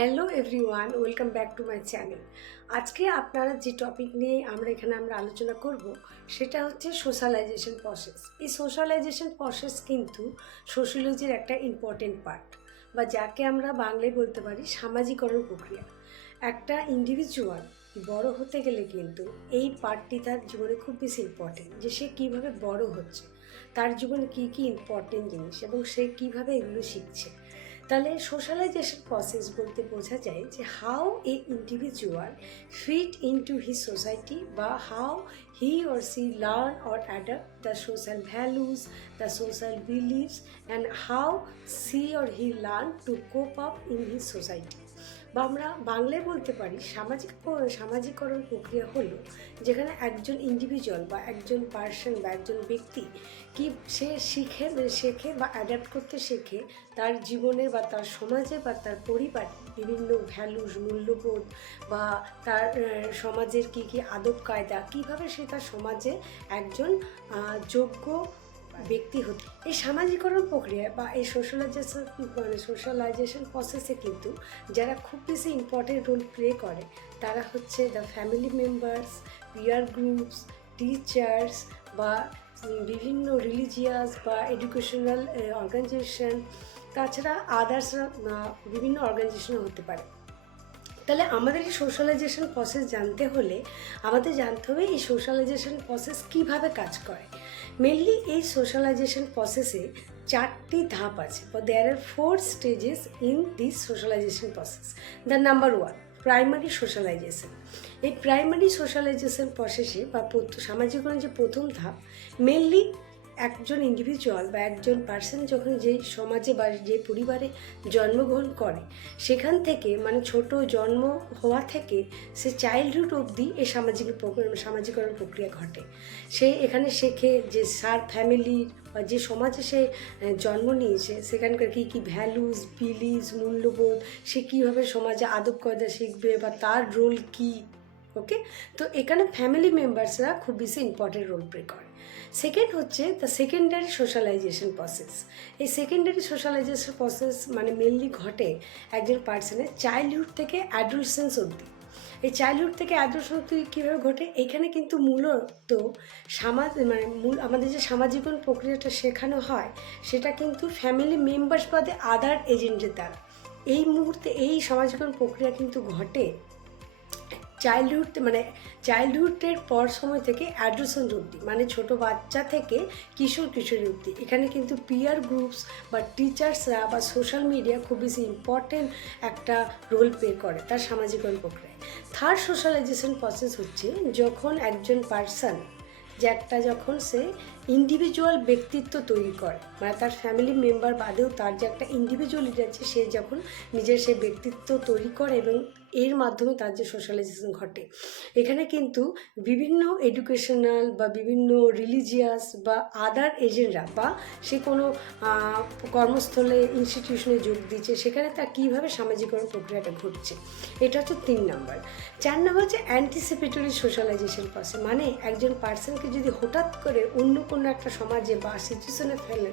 Hello everyone, welcome back to my channel. আজকে আপনারা যে টপিক নিয়ে আমরা আলোচনা করব সেটা হচ্ছে সোশ্যালাইজেশন প্রসেস। এই সোশ্যালাইজেশন প্রসেস কিন্তু সোশিওলজির একটা ইম্পর্টেন্ট পার্ট, বা যাকে আমরা বাংলায় বলতে পারি সামাজিকরণ প্রক্রিয়া। একটা ইন্ডিভিজুয়াল বড় হতে গেলে কিন্তু এই পার্টটি তার জীবনে খুব বেশি ইম্পর্টেন্ট, যে সে কীভাবে বড় হচ্ছে, তার জীবনে কী কী ইম্পর্টেন্ট জিনিস এবং সে কীভাবে এগুলো শিখছে। তাহলে সোশ্যালাইজেশন প্রসেস বলতে বোঝা যায় যে how a individual fit into his society, বা how he or she learn or adapt the social values, the social beliefs, and how she or he learn to cope up in his society. বা আমরা বাংলায় বলতে পারি সামাজিকরণ প্রক্রিয়া হলো যেখানে একজন ইন্ডিভিজুয়াল বা একজন পার্সন বা একজন ব্যক্তি কি সে শেখে বা অ্যাডাপ্ট করতে শেখে তার জীবনে বা তার সমাজে বা তার পরিবারে বিভিন্ন ভ্যালুস, মূল্যবোধ, বা তার সমাজের কী কী আদব কায়দা, কীভাবে সে তার সমাজে একজন যোগ্য ব্যক্তি হতে। এই সামাজিকরণ প্রক্রিয়া বা এই সোশ্যালাইজেশন প্রসেসে কিন্তু যারা খুব বেশি ইম্পর্টেন্ট রোল প্লে করে তারা হচ্ছে the family members, peer groups, teachers, বা বিভিন্ন রিলিজিয়াস বা এডুকেশনাল অর্গানাইজেশন, তাছাড়া আদার্সরা বিভিন্ন অর্গানাইজেশনও হতে পারে। তাহলে আমাদের এই সোশ্যালাইজেশন প্রসেস জানতে হলে আমাদের জানতে হবে এই সোশ্যালাইজেশন প্রসেস কীভাবে কাজ করে। মেনলি এই সোশ্যালাইজেশন প্রসেসে 4টি ধাপ আছে, বা দেয়ার আর 4 stages in this socialisation process. The number 1, primary socialisation. এই প্রাইমারি সোশ্যালাইজেশন প্রসেসে বা সামাজিকরণ যে প্রথম ধাপ, মেনলি একজন ইন্ডিভিজুয়াল বা একজন পার্সন যখন যেই সমাজে বা যে পরিবারে জন্মগ্রহণ করে সেখান থেকে মানে ছোট জন্ম হওয়া থেকে সে চাইল্ডহুড অবধি এই সামাজিকরণ প্রক্রিয়া ঘটে। সে এখানে শেখে যে সার ফ্যামিলির বা যে সমাজে সে জন্ম নিয়েছে সেখানকার কী কী ভ্যালুস, বিলিভস, মূল্যবোধ, সে কীভাবে সমাজে আদব কায়দা শিখবে বা তার রোল কী। ওকে, তো এখানে ফ্যামিলি মেম্বার্সরা খুব বেশি ইম্পর্টেন্ট রোল প্লে করে। সেকেন্ড হচ্ছে দ্য সেকেন্ডারি সোশ্যালাইজেশন প্রসেস। এই সেকেন্ডারি সোশ্যালাইজেশন প্রসেস মানে মেনলি ঘটে একজন পার্সনের চাইল্ডহুড থেকে অ্যাডোলেসেন্স অবধি। এই চাইল্ডহুড থেকে অ্যাডোলেসেন্স অবধি কীভাবে ঘটে, এখানে কিন্তু মূলত আমাদের যে সামাজিকরণ প্রক্রিয়াটা শেখানো হয় সেটা কিন্তু ফ্যামিলি মেম্বার্স বাদে আদার এজেন্টের দ্বারা। এই মুহূর্তে এই সামাজিকরণ প্রক্রিয়া কিন্তু ঘটে চাইল্ডহুডের পর সময় থেকে অ্যাডোলেসেন্স অবধি, মানে ছোটো বাচ্চা থেকে কিশোরী অবধি। এখানে কিন্তু পিয়ার গ্রুপস বা টিচার্সরা বা সোশ্যাল মিডিয়া খুব বেশি ইম্পর্টেন্ট একটা রোল প্লে করে তার সামাজিকরণ প্রক্রিয়ায়। থার্ড সোশ্যালাইজেশন প্রসেস হচ্ছে যখন একজন পার্সন যখন সে ইন্ডিভিজুয়াল ব্যক্তিত্ব তৈরি করে, মানে তার ফ্যামিলি মেম্বার বাদেও তার যে একটা ইন্ডিভিজুয়ালিটি আছে, সে যখন নিজের সে ব্যক্তিত্ব তৈরি করে এবং এর মাধ্যমে তার যে সোশ্যালাইজেশন ঘটে। এখানে কিন্তু বিভিন্ন এডুকেশনাল বা বিভিন্ন রিলিজিয়াস বা আদার এজেন্টরা, বা সে কোনো কর্মস্থলে ইনস্টিটিউশনে যোগ দিচ্ছে, সেখানে তার কীভাবে সামাজিকরণ প্রক্রিয়াটা ঘটছে। এটা হচ্ছে 3 নাম্বার। 4 নাম্বার হচ্ছে অ্যান্টিসিপেটরি সোশ্যালাইজেশন প্রসেস, মানে একজন পার্সনকে যদি হঠাৎ করে অন্য কোনো একটা সমাজে বা সিচুয়েশনে ফেলে,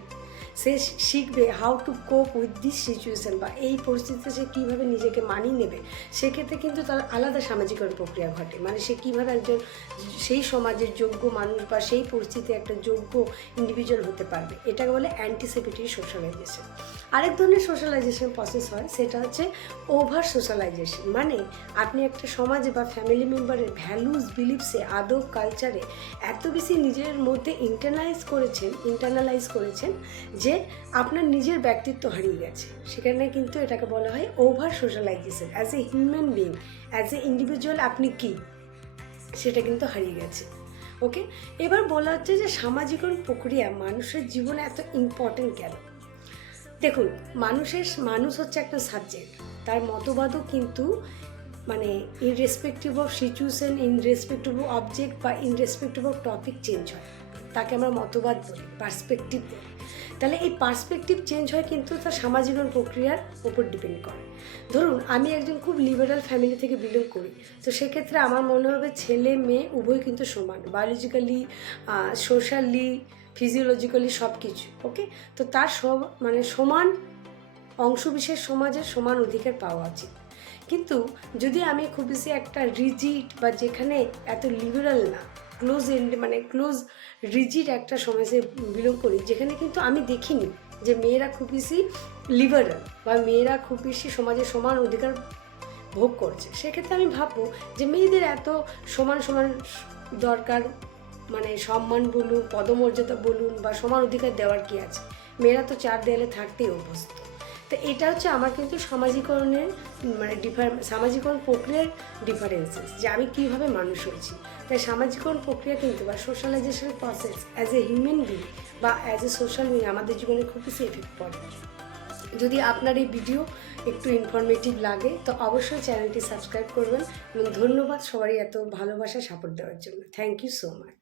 সে শিখবে হাউ টু কোপ উইথ দিস সিচুয়েশান, বা এই পরিস্থিতিতে সে কীভাবে নিজেকে মানিয়ে নেবে। সেক্ষেত্রে কিন্তু তার আলাদা সামাজিকরণ প্রক্রিয়া ঘটে, মানে সে কীভাবে একজন সেই সমাজের যোগ্য মানুষ বা সেই পরিস্থিতিতে একটা যোগ্য ইন্ডিভিজুয়াল হতে পারবে। এটাকে বলে অ্যান্টিসিপেটরি সোশ্যালাইজেশন। আরেক ধরনের সোশ্যালাইজেশন প্রসেস হয়, সেটা হচ্ছে ওভার সোশ্যালাইজেশন, মানে আপনি একটা সমাজে বা ফ্যামিলি মেম্বারের ভ্যালুস, বিলিভসে, আদব, কালচারে এত বেশি নিজের মধ্যে ইন্টারনালাইজ করেছেন যে আপনার নিজের ব্যক্তিত্ব হারিয়ে গেছে। সেখানে কিন্তু এটাকে বলা হয় over socialisation. As a human being, as a individual আপনি কী, সেটা কিন্তু হারিয়ে গেছে। ওকে, এবার বলা হচ্ছে যে সামাজিকরণ প্রক্রিয়া মানুষের জীবনে এত ইম্পর্টেন্ট কেন। দেখুন, মানুষ হচ্ছে একটা সাবজেক্ট, তার মতবাদও কিন্তু মানে irrespective of situation, irrespective of object বা irrespective of topic change হয়, তাকে আমরা মতবাদ বলি, পার্সপেক্টিভ বলি। তাহলে এই পার্সপেক্টিভ চেঞ্জ হয় কিন্তু তার সামাজিকরণ প্রক্রিয়ার ওপর ডিপেন্ড করে। ধরুন আমি একজন খুব লিবারাল ফ্যামিলি থেকে বিলং করি, তো সেক্ষেত্রে আমার মনে হবে ছেলে মেয়ে উভয় কিন্তু সমান, বায়োলজিক্যালি, সোশ্যালি, ফিজিওলজিক্যালি সব কিছু। ওকে, তো তার সমান অংশবিশেষ সমাজের সমান অধিকার পাওয়া উচিত। কিন্তু যদি আমি খুব বেশি একটা রিজিড বা যেখানে এত লিবারাল না, ক্লোজ রিজিড একটা সমাজে বিলং করি, যেখানে কিন্তু আমি দেখিনি যে মেয়েরা খুব বেশি লিবারাল বা মেয়েরা খুব বেশি সমাজে সমান অধিকার ভোগ করছে, সেক্ষেত্রে আমি ভাববো যে মেয়েদের এত সমান সমান দরকার, মানে সম্মান বলুন, পদমর্যাদা বলুন বা সমান অধিকার দেওয়ার কি আছে? মেয়েরা তো চার দেয়ালে থাকতেই অভ্যস্ত। তো এটা হচ্ছে আমার কিন্তু সামাজিকরণের সামাজিকরণ প্রক্রিয়ার ডিফারেন্সেস, যে আমি কীভাবে মানুষ হয়েছি। তাই সামাজিকরণ প্রক্রিয়া কিন্তু বা socialisation process as a human being বা অ্যাজ এ সোশ্যাল বিং আমাদের জীবনে খুব বেশি এফেক্ট পড়ে। যদি আপনার এই ভিডিও একটু ইনফরমেটিভ লাগে তো অবশ্যই চ্যানেলটি সাবস্ক্রাইব করবেন এবং ধন্যবাদ সবারই এত ভালোবাসা সাপোর্ট দেওয়ার জন্য। Thank you so much.